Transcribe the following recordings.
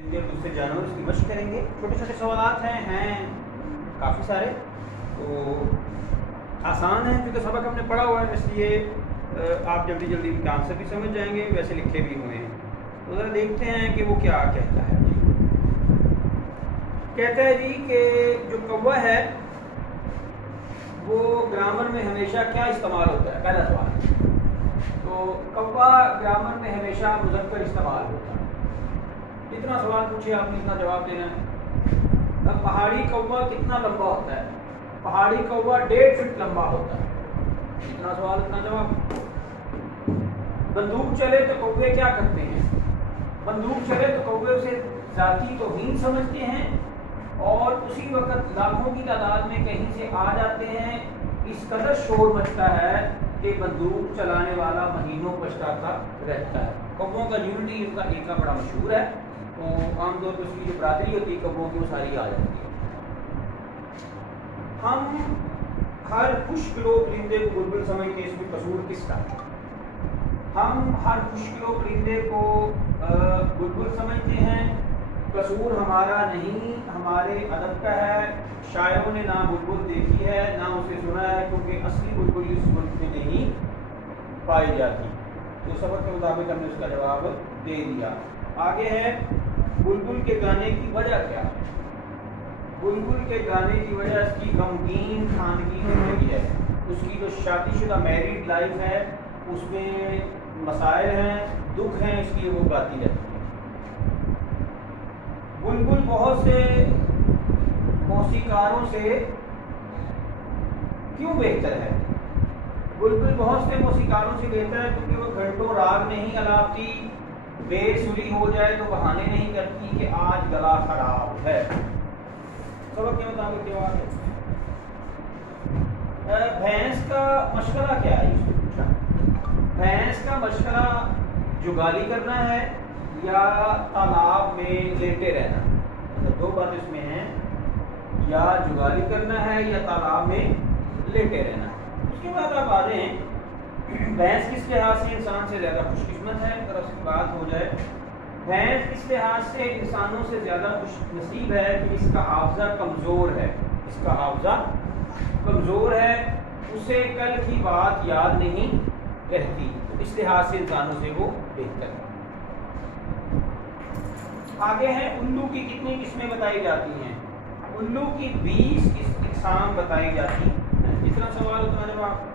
دوسرے جانور اس کی مشق کریں گے. چھوٹے چھوٹے سوالات ہیں کافی سارے, تو آسان ہیں کیونکہ سبق ہم نے پڑھا ہوا ہے, اس لیے آپ جلدی جلدی آنسر بھی سمجھ جائیں گے, ویسے لکھے بھی ہوئے ہیں. تو ذرا دیکھتے ہیں کہ وہ کیا کہتا ہے. کہتا ہے جی کہ جو کوا ہے وہ گرامر میں ہمیشہ کیا استعمال ہوتا ہے. پہلا سوال, تو کوا گرامر میں ہمیشہ مذکر استعمال ہوتا ہے. جتنا سوال پوچھے آپ نے اتنا جواب دینا ہے. اب پہاڑی کوا کتنا لمبا ہوتا ہے؟ پہاڑی کوا 1.5 فٹ لمبا ہوتا ہے. اتنا سوال اتنا جواب. بندوق چلے تو کوے کیا کرتے ہیں؟ بندوق چلے تو کوے اسے ذاتی توہین سمجھتے ہیں اور اسی وقت لاکھوں کی تعداد میں کہیں سے آ جاتے ہیں. اس قدر شور مچتا ہے کہ بندوق چلانے والا مہینوں پچھتاتا رہتا ہے. کبوں کا یونٹی ان کا ایک بڑا مشہور ہے, تو عام طور پر اس کی جو برادری ہوتی ہے کبوں کی وہ ساری آ جاتی ہے. ہم ہر خوشگلو پرندے کو بلبل سمجھتے ہیں, اس میں قصور کس کا؟ ہم ہر خوشگلو پرندے کو بلبل سمجھتے ہیں, قصور ہمارا نہیں, ہمارے ادب کا ہے. شاعروں نے نہ بلبل دیکھی ہے نہ اسے سنا ہے, کیونکہ اصلی بلبل اس ملک میں نہیں پائی جاتی. تو سبق کے مطابق ہم نے اس کا جواب دے دیا. آگے ہے بلبل کے گانے کی وجہ کیا؟ بلبل کے گانے کی وجہ اس کی غمگین خاندگی زندگی ہے. اس کی جو شادی شدہ میریڈ لائف ہے اس میں مسائل ہیں, دکھ ہیں, اس لیے وہ گاتی رہتی ہے. بلبل بہت سے موسیقاروں سے کیوں بہتر ہے؟ بلبل بہت سے موسیقاروں سے بہتر ہے کیونکہ وہ گھنٹوں راگ نہیں الاپتی, بے سری ہو جائے تو بہانے نہیں کرتی کہ آج گلا خراب ہے. سبق کے مطابق جواب ہے. بھینس کا مشغلہ کیا ہے؟ بھینس کا مشغلہ جگالی کرنا ہے یا تالاب میں لیٹے رہنا. مطلب دو بات اس میں ہیں, یا جگالی کرنا ہے یا تالاب میں لیٹے رہنا. اس کے بعد آپ آ رہے ہیں بھینس کس لحاظ سے انسان سے زیادہ خوش قسمت ہے. اگر اس کی بات ہو جائے, بھینس اس لحاظ سے انسانوں سے زیادہ خوش نصیب ہے کہ اس کا حافظہ کمزور ہے. اس کا حافظہ کمزور ہے, اسے کل کی بات یاد نہیں رہتی, تو اس لحاظ سے انسانوں سے وہ بہتر ہے. آگے ہیں الو کی کتنی قسمیں بتائی جاتی ہیں؟ الو کی 20 اقسام بتائی جاتی ہیں. جتنا سوال اتنا جواب.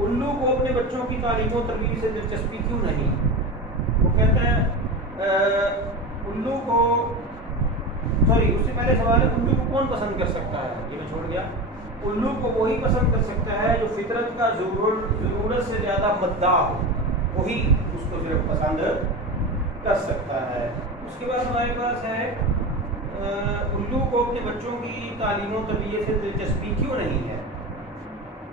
الو کو اپنے بچوں کی تعلیم و تربیت سے دلچسپی کیوں نہیں؟ وہ کہتا ہے الو کو, سوری اس سے پہلے سوال ہے الو کو کون پسند کر سکتا ہے؟ یہ میں چھوڑ گیا. الو کو وہی پسند کر سکتا ہے جو فطرت کا ضرورت سے زیادہ مداح ہو, وہی اس کو صرف پسند کر سکتا ہے. اس کے بعد ہمارے پاس ہے الو کو اپنے بچوں کی تعلیم و تربیت سے دلچسپی کیوں نہیں ہے؟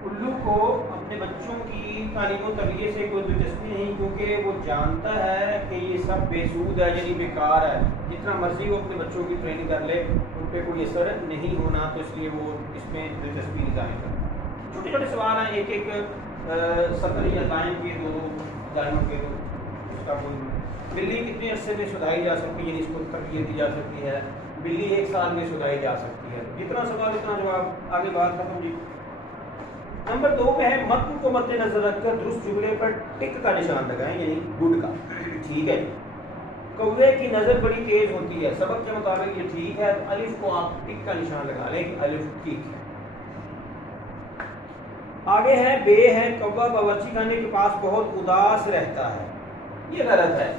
الو کو اپنے بچوں کی تعلیم و تربیت سے کوئی دلچسپی نہیں کیونکہ وہ جانتا ہے کہ یہ سب بے سود ہے, یعنی بیکار ہے. جتنا مرضی وہ اپنے بچوں کی ٹریننگ کر لے, ان پہ کوئی اثر نہیں ہونا, تو اس لیے وہ اس میں دلچسپی نہیں ظاہر کرتا. چھوٹے چھوٹے سوال ہیں, ایک ایک سطر یا لائن کے دو لائنوں کے دو. اس کا کوئی بلی کتنے عرصے میں سدھائی جا سکتی ہے, یعنی اس کو تربیت دی جا سکتی ہے. بلی 1 سال میں سدھائی جا سکتی ہے. جتنا سوال اتنا جواب. آگے بات ختم جی. نمبر 2 پہ ہے متن کو مد نظر رکھ کر درست جملے پر ٹک کا نشان لگائیں, یعنی گڈ کا. ٹھیک ہے. کوے کی نظر بڑی تیز ہوتی ہے, سبق کے مطابق یہ ٹھیک ہے. الف کو آپ ٹک کا نشان لگا لیں کہ الف ٹھیک ہے. آگے ہے بے ہے کوا باورچی خانے کے پاس بہت اداس رہتا ہے. یہ غلط ہے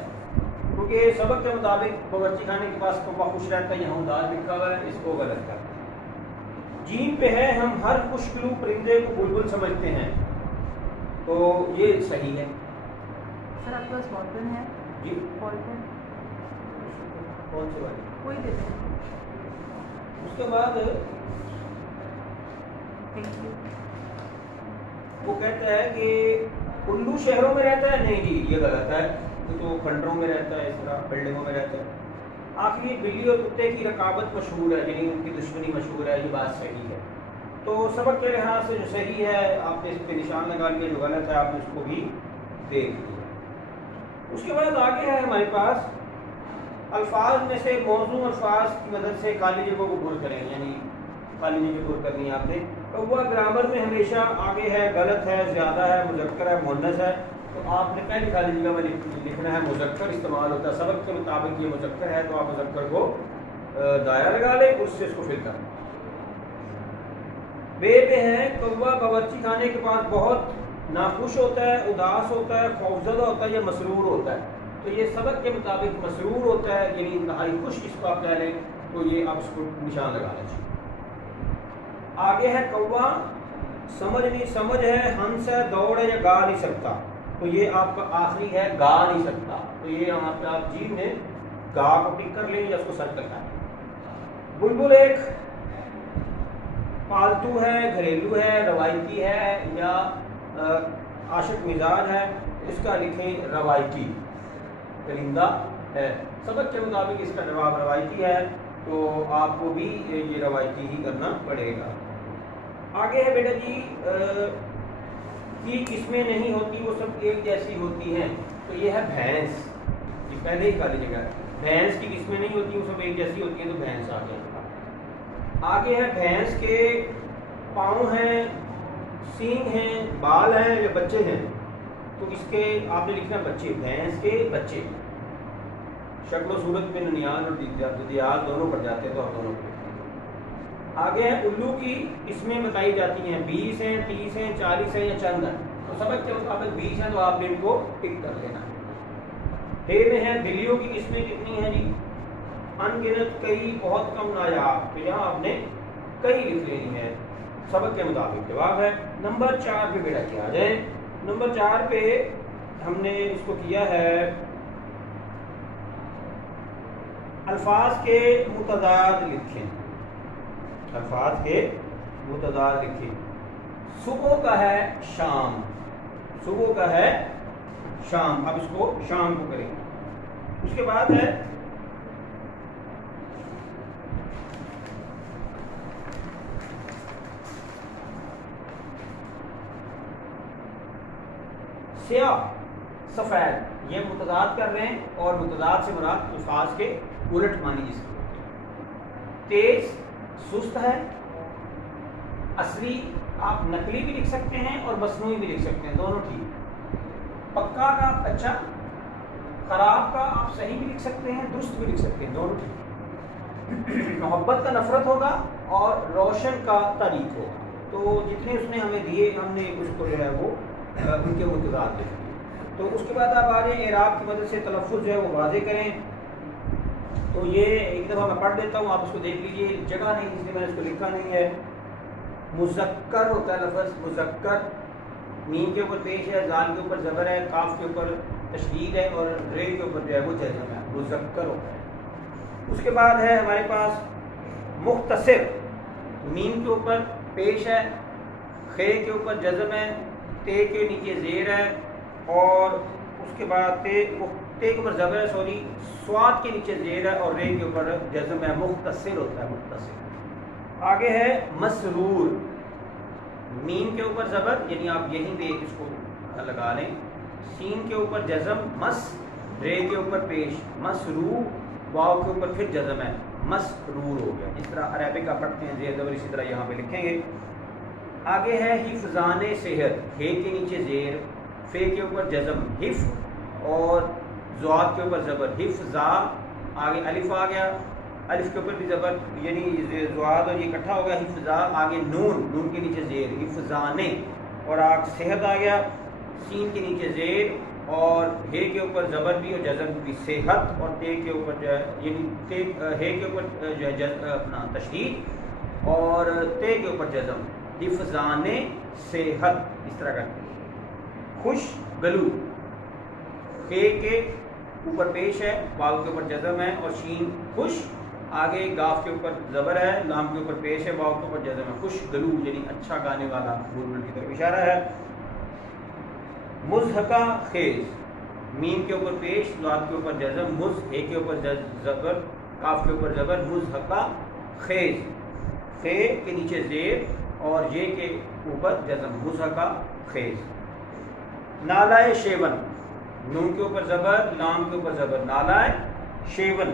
کیونکہ سبق کے مطابق باورچی خانے کے پاس کوا خوش رہتا ہے, یہاں اداس لکھا ہوا ہے, اس کو غلط کرتا ہے. جیم پہ ہے ہم ہر خوشگلو پرندے کو بلبل سمجھتے ہیں, تو یہ صحیح ہے. سر آپ کے پاس بال پین ہے؟ جی بال پین کون سی والی؟ کوئی دے دیں. اس کے بعد وہ کہتا ہے کہ الو شہروں میں رہتا ہے. نہیں جی یہ غلط ہے, وہ تو کھنڈروں میں رہتا ہے, اس طرح بلڈنگوں میں رہتا ہے. آخری بلی اور کتے کی رقابت مشہور ہے, یعنی ان کی دشمنی مشہور ہے. یہ بات صحیح ہے. تو سبق کے لحاظ سے جو صحیح ہے آپ نے اس پہ نشان لگا لیا, جو غلط ہے آپ نے اس کو بھی دیکھ لیا. اس کے بعد آگے ہے ہمارے پاس الفاظ میں سے موضوع الفاظ کی مدد سے خالی جگہوں کو پر کریں، یعنی خالی جگہ پر کرنی ہے آپ نے. وہ گرامر میں ہمیشہ آگے ہے، غلط ہے، زیادہ ہے، مذکر ہے، مؤنث ہے، تو آپ نے پہلی خالی جگہ میں لکھنا ہے مذکر استعمال ہوتا ہے. سبق کے مطابق یہ مذکر ہے تو آپ مذکر کو دائرہ لگا لیں، اس سے اس کو فل کریں. بے پہ ہے کوا باورچی خانے کے پاس بہت ناخوش ہوتا ہے، اداس ہوتا ہے، خوفزدہ ہوتا ہے یا مسرور ہوتا ہے. تو یہ سبق کے مطابق مسرور ہوتا ہے، یعنی انتہائی خوش اس کو آپ کہہ لیں، تو یہ آپ اس کو نشان لگا لیں. آگے ہے کوا سمجھ نہیں، سمجھ ہے، ہنس ہے، دوڑ ہے یا گا نہیں سکتا، تو یہ آپ کا آخری ہے گا نہیں سکتا. تو یہ آپ جی میں گا کو ٹک کر لیں یا اس کو سرچ کرنا ہے. بلبل ایک پالتو ہے، گھریلو ہے، روایتی ہے یا عاشق مزاج ہے، اس کا لکھیں روایتی. پرندہ ہے، سبق کے مطابق اس کا جواب روایتی ہے، تو آپ کو بھی یہ روایتی ہی کرنا پڑے گا. آگے ہے بیٹا جی کی قسمیں نہیں ہوتی وہ سب ایک جیسی ہوتی ہیں، تو یہ ہے بھینس. یہ پہلے ہی خالی جگہ ہے. بھینس کی قسمیں نہیں ہوتی وہ سب ایک جیسی ہوتی ہیں، تو بھینس آ گیا. آگے ہے بھینس کے پاؤں ہیں، سینگ ہیں، بال ہیں یا بچے ہیں، تو اس کے آپ نے لکھنا بچے. بھینس کے بچے. شکل و صورت میں ننیال اور ددیال دونوں پڑ جاتے ہیں، تو آپ دونوں کو. آگے ہے الو کی قسمیں بتائی جاتی ہیں، 20 ہیں، 30 ہیں، 40 ہیں یا چند ہیں، تو سبق کے مطابق 20 ہیں، تو آپ نے ان کو ٹک کر لینا. ہے میں ہے بلیوں کی قسمیں کتنی ہیں جی؟ ان گنت، کئی، بہت کم، نایاب. تو یہاں آپ نے کئی لکھ لینی ہے، سبق کے مطابق جواب ہے. نمبر 4 پہ بیٹا کیا آ جائیں. نمبر 4 پہ ہم نے اس کو کیا ہے الفاظ کے متضاد لکھیں. الفاظ کے متضاد لکھیں. صبح کا ہے شام، صبح کا ہے شام، اب اس کو شام کو کریں. اس کے بعد ہے سیاہ سفید، یہ متضاد کر رہے ہیں، اور متضاد سے مراد الفاظ کے الٹ معنی جس کی ہوتی ہے. تیز سست ہے، اصلی آپ نقلی بھی لکھ سکتے ہیں اور مصنوعی بھی لکھ سکتے ہیں، دونوں ٹھیک. پکا کا اچھا، خراب کا آپ صحیح بھی لکھ سکتے ہیں، درست بھی لکھ سکتے ہیں، دونوں ٹھیک. محبت کا نفرت ہوگا اور روشن کا تاریخ ہوگا. تو جتنے اس نے ہمیں دیے ہم نے اس کو جو ہے وہ ان کے متضاد لکھ دیے. تو اس کے بعد آپ آ جائیں اعراب کی مدد سے تلفظ جو ہے وہ واضح کریں. تو یہ ایک دفعہ میں پڑھ دیتا ہوں، آپ اس کو دیکھ لیجیے. جگہ نہیں اس لیے میں نے اس کو لکھا نہیں ہے. مذکر ہوتا ہے لفظ مذکر، میم کے اوپر پیش ہے، زال کے اوپر زبر ہے، کاف کے اوپر تشدید ہے اور رے کے اوپر جو ہے وہ جزم ہے. مذکر ہوتا ہے. اس کے بعد ہے ہمارے پاس مختصر، میم کے اوپر پیش ہے، خے کے اوپر جزم ہے، تے کے نیچے زیر ہے، اور اس کے بعد تے کے اوپر زبر ہے، سوری، سواد کے نیچے زیر ہے اور رے کے اوپر جزم ہے. مختصر ہوتا ہے مختصر. آگے ہے مسرور، میم کے اوپر زبر، یعنی آپ یہیں پہ اس کو لگا لیں. سین کے اوپر جزم مس، رے کے اوپر پیش مسرور، واو کے اوپر پھر جزم ہے، مسرور ہو گیا. اس طرح عربک آپ پڑھتے ہیں زیر زبر، اسی طرح یہاں پہ لکھیں گے. آگے ہے حفظان صحت، ہے کے نیچے زیر، فے کے اوپر جزم حف اور زواد کے اوپر زبر حفظا. آگے الف آ گیا، الف کے اوپر بھی زبر، یعنی زواد اور یہ اکٹھا ہو گیا حفظا. آگے نون، نون کے نیچے زیر حفظانے، اور آگے صحت آ گیا، سین کے نیچے زیر اور ہے کے اوپر زبر بھی اور جزم بھی صحت، اور تے کے اوپر یعنی ہے کے اوپر جو ہے اپنا تشدید اور تے کے اوپر جزم حفظان صحت. اس طرح کرتے ہیں. خوش گلو، خے کے اوپر پیش ہے، واو کے اوپر جزم ہے اور شین خوش. آگے گاف کے اوپر زبر ہے، لام کے اوپر پیش ہے، واو کے اوپر جزم ہے. خوش گلو یعنی اچھا گانے والا، بلبل کی طرف اشارہ ہے. مضحکہ خیز، میم کے اوپر پیش، لام کے اوپر جزم، مز، ہے کے اوپر زبر، کاف کے اوپر زبر، مضحکہ خیز، خے کے نیچے زیر اور یہ کے اوپر جزم، مضحکہ خیز. نالائے شیون، نون کے اوپر زبر، لام کے اوپر زبر، نالائے شیون،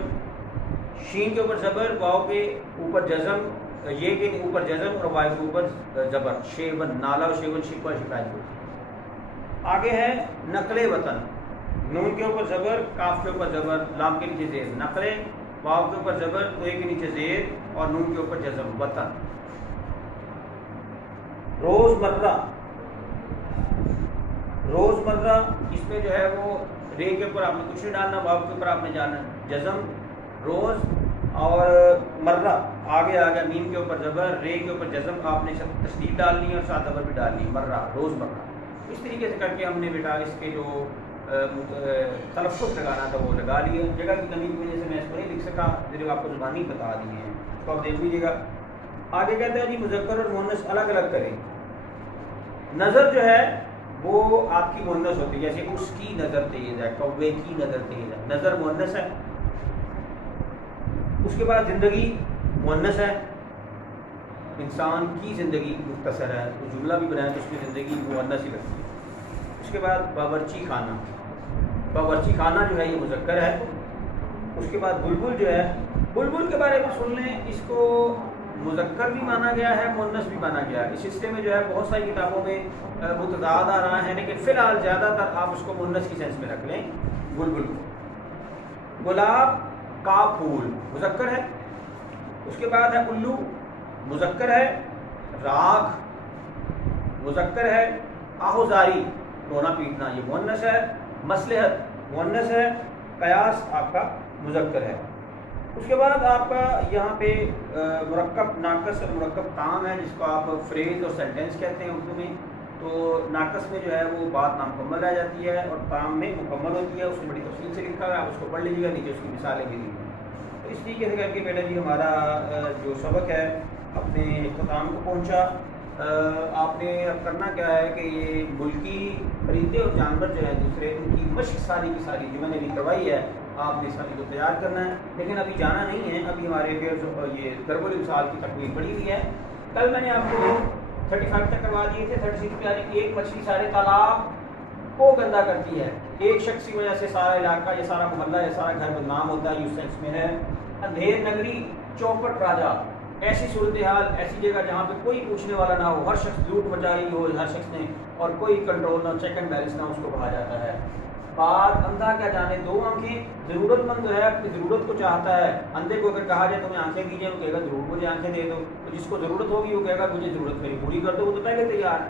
شین کے اوپر زبر، واو کے اوپر جزم، یہ کے اوپر جزم اور واو کے اوپر زبر، شیون، نالا و شیون شکوہ شکایت ہوتی ہے۔ آگے ہے نقل وطن، نون کے اوپر زبر، کاف کے اوپر زبر، لام کے نیچے زیر، نقل، واو کے اوپر زبر، تو کے نیچے زیر اور نون کے اوپر جزم، وطن۔ روز مرہ، روز مرہ اس میں جو ہے وہ رے کے اوپر آپ نے کچھ نہیں ڈالنا، واو کے اوپر آپ نے جانا جزم، روز اور مرہ آگے آ گیا، میم کے اوپر زبر، رے کے اوپر جزم، آپ نے سب تشدید ڈالنی ہے اور ساتھ زبر بھی ڈالنی ہے، مرہ، روز مرہ۔ اس طریقے سے کر کے ہم نے بیٹا اس کے جو تلفظ لگانا تھا وہ لگا لیے، جگہ کی کمی کی وجہ سے میں اس کو نہیں لکھ سکا، صرف آپ کو زبانی بتا دیے ہیں، تو آپ دیکھ لیجیے گا۔ آگے کہتے ہیں جی مذکر اور مؤنث الگ الگ کریں۔ نظر جو ہے وہ آپ کی مؤنث ہوتی ہے، جیسے اس کی نظر تیز ہے، کوے کی نظر تیز ہے، نظر مؤنث ہے۔ اس کے بعد زندگی مؤنث ہے، انسان کی زندگی مختصر ہے، تو جملہ بھی بنایا تو اس کی زندگی مؤنث ہی لگتی ہے۔ اس کے بعد باورچی خانہ، باورچی خانہ جو ہے یہ مذکر ہے۔ اس کے بعد بلبل جو ہے، بلبل کے بارے میں سن لیں، اس کو مذکر بھی مانا گیا ہے، مؤنث بھی مانا گیا ہے۔ اس سلسلے میں جو ہے بہت ساری کتابوں میں متضاد آ رہا ہے، لیکن فی الحال زیادہ تر آپ اس کو مؤنث کی سینس میں رکھ لیں بلبل کو۔ گلاب کا پھول مذکر ہے۔ اس کے بعد ہے الو مذکر ہے، راگ مذکر ہے، آہوزاری رونا پیٹنا یہ مؤنث ہے، مصلحت مؤنث ہے، قیاس آپ کا مذکر ہے۔ اس کے بعد آپ کا یہاں پہ مرکب ناقص اور مرکب تام ہے، جس کو آپ فریز اور سینٹینس کہتے ہیں اردو میں۔ تو ناقص میں جو ہے وہ بات نامکمل رہ جاتی ہے اور تام میں مکمل ہوتی ہے، اس میں بڑی تفصیل سے لکھا ہوا ہے، آپ اس کو پڑھ لیجیے گا، نیچے اس کی مثالیں بھی دی ہیں۔ تو اس طریقے سے کر کے بیٹا جی ہمارا جو سبق ہے اپنے اختتام کو پہنچا۔ آپ نے اب کرنا کیا ہے کہ یہ ملکی پرندے اور جانور جو ہیں دوسرے، ان کی مشق ساری کی ساری جو میں نے بھی کروائی ہے، آپ نے سبھی کو تیار کرنا ہے، لیکن ابھی جانا نہیں ہے، ابھی ہمارے یہ ضرب الامثال کی تکمیل پڑی ہوئی ہے۔ کل میں نے آپ کو 35 تک کروا دیے تھے، 36 پہ آ رہی ایک مچھلی سارے تالاب کو گندا کرتی ہے، ایک شخص کی وجہ سے سارا علاقہ، یہ سارا محلہ، یہ سارا گھر بدنام ہوتا ہے، اس سینس میں ہے۔ اندھیر نگری چوپٹ راجا، ایسی صورتحال، ایسی جگہ جہاں پہ کوئی پوچھنے والا نہ ہو، ہر شخص لوٹ مچائی ہو ہر شخص نے، اور کوئی کنٹرول نہ، چیک اینڈ بیلنس نہ، اس کو کہا جاتا ہے۔ بات اندھا کیا جانے دو آنکھیں، ضرورت مند جو ہے اپنی ضرورت کو چاہتا ہے، اندھے کو اگر کہا جائے تمہیں آنکھیں دیجیے، وہ کہے گا ضرور مجھے آنکھیں دے دو، تو جس کو ضرورت ہوگی وہ کہے گا مجھے ضرورت میری پوری کر دو، وہ تو پہلے تیار ہے۔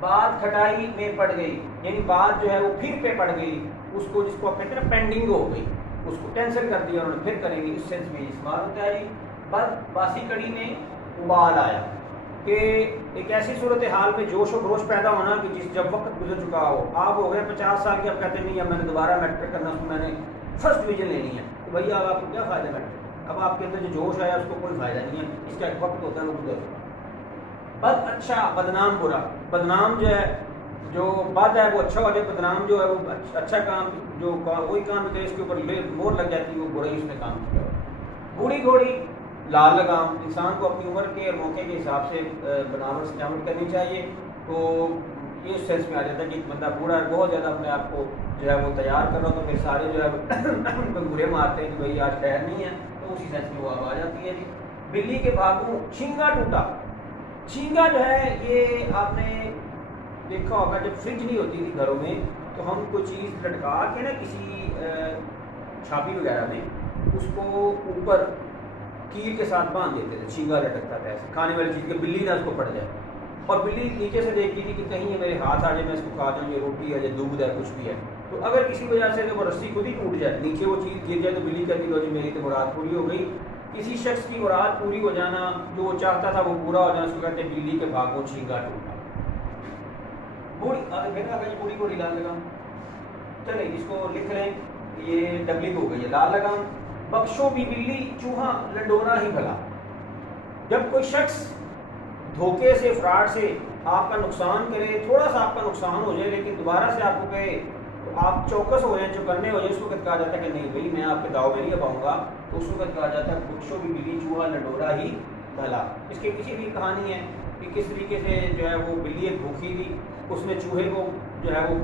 بات کھٹائی میں پڑ گئی، یعنی بات جو ہے وہ پھر پہ پڑ گئی، اس کو جس کو آپ کہتے ہیں نا پینڈنگ ہو گئی، اس کو کینسل کر دیا انہوں نے، پھر کریں گے، اس سینس میں استعمال ہوتا ہے۔ جی باسی کڑی میں ابال آیا، کہ ایک ایسی صورتحال میں جوش و خروش پیدا ہونا کہ جب وقت گزر چکا ہو، آپ ہو گئے 50 سال کے، اب کہتے ہیں نہیں اب میں نے دوبارہ میٹرک کرنا، اس میں نے فرسٹ ڈویژن لینی ہے، تو بھیا اب آپ کو کیا فائدہ میٹرک، اب آپ کے اندر جو جوش آیا اس کو کوئی فائدہ نہیں ہے، اس کا ایک وقت ہوتا ہے وہ گزر چکا۔ بد اچھا بدنام برا، بدنام جو ہے جو بد ہے وہ اچھا ہو جائے، بدنام جو ہے وہ اچھا کام، جو وہی کام ہوتا ہے اس کے اوپر مور لگ جاتی ہے، وہ برا ہی اس نے کام کیا۔ بوڑھی گھوڑی لال لگام، انسان کو اپنی عمر کے اور موقع کے حساب سے بناوٹ سجاوٹ کرنی چاہیے، تو یہ اس سینس میں آ جاتا ہے کہ ایک بندہ بوڑھا ہے، بہت زیادہ اپنے آپ کو جو ہے وہ تیار کر رہا تو پھر سارے جو ہے ان کو برے مارتے ہیں کہ بھائی آج خیر نہیں ہے، تو اسی سینس میں وہ اب آ جاتی ہے۔ جی بلی کے بھاگوں چھینگا ٹوٹا، چھینگا جو ہے یہ آپ نے دیکھا ہوگا جب فریج نہیں ہوتی تھی گھروں میں تو ہم کوئی چیز لٹکا کے نا کسی چھاپی وغیرہ میں اس کو اوپر کیل کے ساتھ باندھ دیتے تھے، چھینگا لٹکتا تھا ایسے کھانے والی چیز کہ بلی نہ اس کو پڑ جائے، اور بلی نیچے سے دیکھتی تھی کہ کہیں یہ میرے ہاتھ آ جائے میں اس کو کھا جاؤں، یہ روٹی ہے یا دودھ ہے کچھ بھی ہے، تو اگر کسی وجہ سے وہ رسی خود ہی ٹوٹ جائے نیچے وہ چیز گر جائے تو بلی کہتی لو جی میری تو مراد پوری ہو گئی۔ کسی شخص کی مراد پوری ہو جانا، جو وہ چاہتا تھا وہ پورا ہو جانا، اس کو کہتے ہیں بلی کے بھاگوں چھینگا ٹوٹا۔ بوڑھی گھوڑی لال لگام، چلیں اس کو لکھ لیں، یہ ڈبلنگ ہو گئی ہے لال لگام۔ بخشو بھی بلی چوہا لنڈونا ہی بھلا، جب کوئی شخص دھوکے سے فراڈ سے آپ کا نقصان کرے، تھوڑا سا آپ کا نقصان ہو جائے لیکن دوبارہ سے آپ کو کہے تو آپ چوکس ہو جائیں، چوکنے ہو جائیں، اس وقت کہا جاتا ہے کہ نہیں بھائی میں آپ کے داؤ میں نہیں اب آؤں گا، تو اس وقت کہا جاتا ہے بخشو بھی بلی چوہا لنڈورا ہی بھلا۔ اس کے پیچھے بھی کہانی ہے کہ کس طریقے سے جو ہے وہ بلی ایک بھوکی تھی، اس نے چوہے کو جو ہے وہ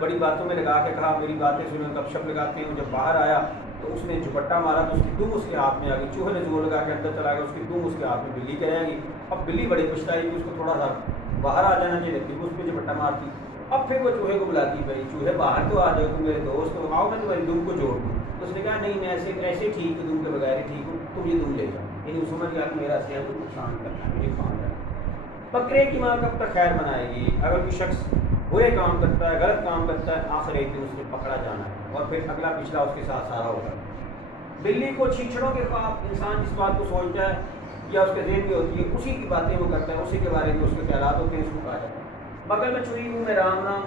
بڑی باتوں میں لگا کے کہا میری باتیں سنو، گپ شپ لگاتے ہیں، جب باہر آیا تو اس نے دوپٹہ مارا تو اس کی دم اس کے ہاتھ میں آ گئی. چوہے نے زور لگا کے اندر چلا گیا, اس کی دم اس کے ہاتھ میں بلی کے رہ گئی. اب بلی بڑی پچھتائی کہ اس کو تھوڑا سا باہر آ جانا چاہیے تھی, اس پہ دوپٹہ مارتی. اب پھر وہ چوہے کو بلاتی, بھائی چوہے باہر تو آ جاؤ, تم میرے دوست ہو, آؤ میں تمہاری دم کو جوڑ دوں. تو اس نے کہا نہیں, میں ایسے ٹھیک ہوں, دم کے بغیر ہی ٹھیک ہوں, تم یہ دم لے جاؤ. یعنی وہ سمجھ گیا کہ میرا صحت کو نقصان کرنا ہے, مجھے کھانا ہے. بکرے کی ماں کب تک خیر منائے گی؟ اگر کوئی شخص برے کام کرتا ہے, غلط کام کرتا ہے, آخر ایک دن اس نے پکڑا جانا ہے اور پھر اگلا پچھلا اس کے ساتھ سارا ہوگا. بلی کو چھیچڑوں کے خواب, انسان جس بات کو سوچتا ہے یا اس کے ذہن میں ہوتی ہے اسی کی باتیں وہ کرتا ہے, اسی کے بارے میں اس کے خیالات ہوتے ہیں, اس کو کہا جاتا ہے. بغل میں چوئی ہوں میں رام رام,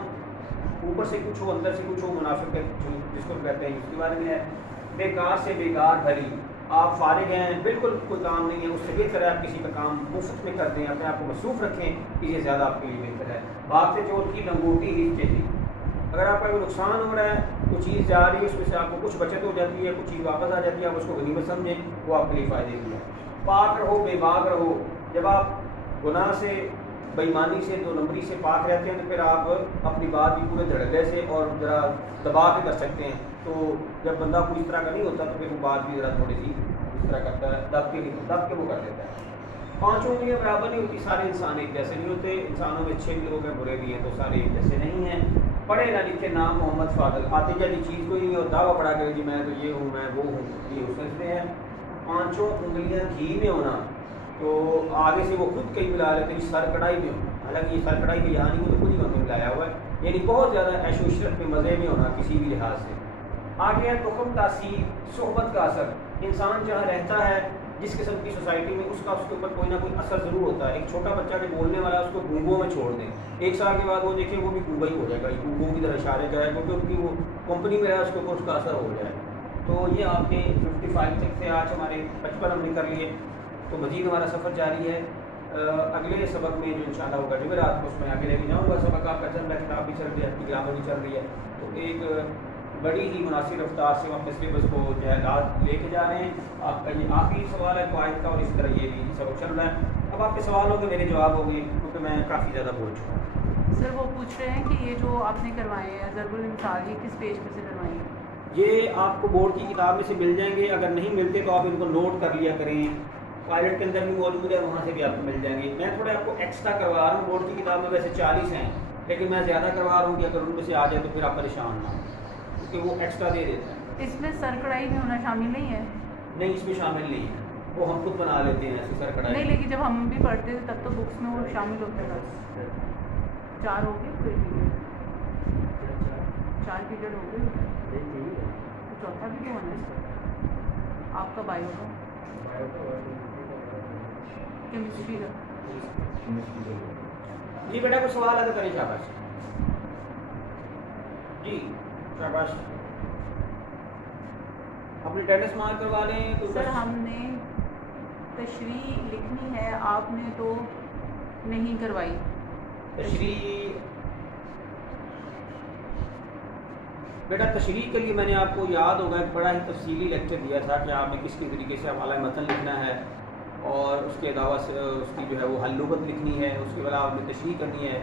اوپر سے کچھ ہو اندر سے کچھ ہو, منافق جس کو کہتے ہیں, اس کے بارے میں ہے. بیکار سے بیکار بھری, آپ فارغ ہیں, بالکل کوئی کام نہیں ہے, اس سے بہتر ہے آپ کسی کا کام مفت میں کر دیں, اپنے آپ کو مصروف رکھیں, یہ زیادہ آپ کے لیے بہتر ہے. بات سے چور کی لنگوٹی ہی چاہیے. اگر آپ کا کوئی نقصان ہو رہا ہے, کوئی چیز جا رہی ہے, اس میں سے آپ کو کچھ بچت ہو جاتی ہے, کچھ چیز واپس آ جاتی ہے, آپ اس کو غنیمت سمجھیں, وہ آپ کے لیے فائدے کی ہے. پاک رہو, بے باک رہو. جب آپ گناہ سے, بےایمانی سے, دو نمبری سے پاک رہتے ہیں تو پھر آپ اپنی بات بھی پورے دھڑلے سے اور ذرا دبا کے کر سکتے ہیں. تو جب بندہ کوئی اس طرح کا نہیں ہوتا تو پھر وہ بات بھی ذرا تھوڑی سی اس طرح کرتا ہے, دب کے وہ کر دیتا ہے. 5 انگلیاں برابر نہیں ہوتی, سارے انسان ایک جیسے نہیں ہوتے, انسانوں میں اچھے بھی لوگ ہیں, برے بھی ہیں, تو سارے ایک جیسے نہیں ہیں. پڑھے نہ لکھے نام محمد فاضل, آتے جاتی چیز کوئی نہیں, اور دعویٰ پڑا کہ جی میں تو یہ ہوں, میں وہ ہوں, یہ ہو سکتے ہیں. 5 انگلیاں گھی میں ہونا, تو آگے سے وہ خود کئی ملا لیتے ہیں سر کڑھائی میں ہونا, حالانکہ یہ سر کڑھائی میں یہاں نہیں, وہ خود ہی میں ملایا ہوا ہے. یعنی بہت زیادہ عیش و عشرت میں, مزے میں ہونا کسی بھی لحاظ سے. آگے ہے تخم تاثیر, صحبت کا اثر. انسان جہاں رہتا ہے, جس قسم کی سوسائٹی میں, اس کا اس کے اوپر کوئی نہ کوئی اثر ضرور ہوتا ہے. ایک چھوٹا بچہ جو بولنے والا ہے اس کو گونگوں میں چھوڑ دیں, 1 سال کے بعد وہ دیکھیں وہ بھی گونگا ہی ہو جائے گا, گونگوں کی طرح اشارے کرے, کیونکہ ان کی وہ کمپنی میں رہا, اس کے اوپر اس کا اثر ہو جائے. تو یہ آپ نے 55 تک سے, آج ہمارے 55 ہم نے کر لیے, تو مزید ہمارا سفر جاری ہے. اگلے سبق میں جو انشاءاللہ ہوگا جمعرات کو, اس میں آگے لے کے جاؤں گا. سبق آپ کا چل رہا ہے, کتاب بھی چل رہی ہے, آپ کی گرامر بھی چل رہی ہے, تو ایک بڑی ہی مناسب رفتار سے ہم اپنے سلیبس کو جو ہے لے کے جا رہے ہیں. آپ کا یہ آخری سوال ہے قواعد کا, اور اس طرح یہ بھی سبق چل رہا ہے. اب آپ کے سوال ہوں گے, میرے جواب ہوں گے, کیونکہ میں کافی زیادہ بول چکا ہوں. سر وہ پوچھ رہے ہیں کہ یہ جو آپ نے کروائے ہیں ضرب المثال, یہ کس پیج پہ سے کروائے ہیں؟ یہ آپ کو بورڈ کی کتاب میں سے مل جائیں گے, اگر نہیں ملتے تو آپ ان کو نوٹ کر لیا کریں. پائلٹ کے اندر بھی موجود ہے, وہاں سے بھی آپ کو مل جائیں گے. میں تھوڑے آپ کو ایکسٹرا کروا رہا ہوں, بورڈ کی کتاب میں ویسے 40 ہیں, لیکن میں زیادہ کروا رہا ہوں کہ اگر ان میں سے آ جائے تو پھر آپ پریشان نہ ہوں, کیونکہ وہ ایکسٹرا دے دیتا ہے. اس میں سر کڑھائی بھی ہونا شامل نہیں ہے؟ نہیں, اس میں شامل نہیں ہے, وہ ہم خود بنا لیتے ہیں ایسے سر کڑھائی. نہیں, لیکن جب ہم بھی پڑھتے تھے تب تو بکس میں وہ شامل ہوتے ہیں. 4 ہو گئے, کوئی پیریڈ 4 پیریڈ ہو گئے, چوتھا بھی تو ہونا ہے. آپ کا بایو کا, کیمسٹری کا. جی بیٹا کوئی سوال ہے تو کریں. شاباش جی, شاباش. اپنے اٹینڈنس مارک کروا لیں. تو سر ہم نے تشریح لکھنی ہے, آپ نے تو نہیں کروائی. تشریح بیٹا, تشریح کے لیے میں نے آپ کو یاد ہوگا ایک بڑا ہی تفصیلی لیکچر دیا تھا کہ آپ نے کس کی طریقے سے حوالہ متن لکھنا ہے, اور اس کے علاوہ سے اس کی جو ہے وہ حل لغت لکھنی ہے, اس کے علاوہ آپ نے تشریح کرنی ہے.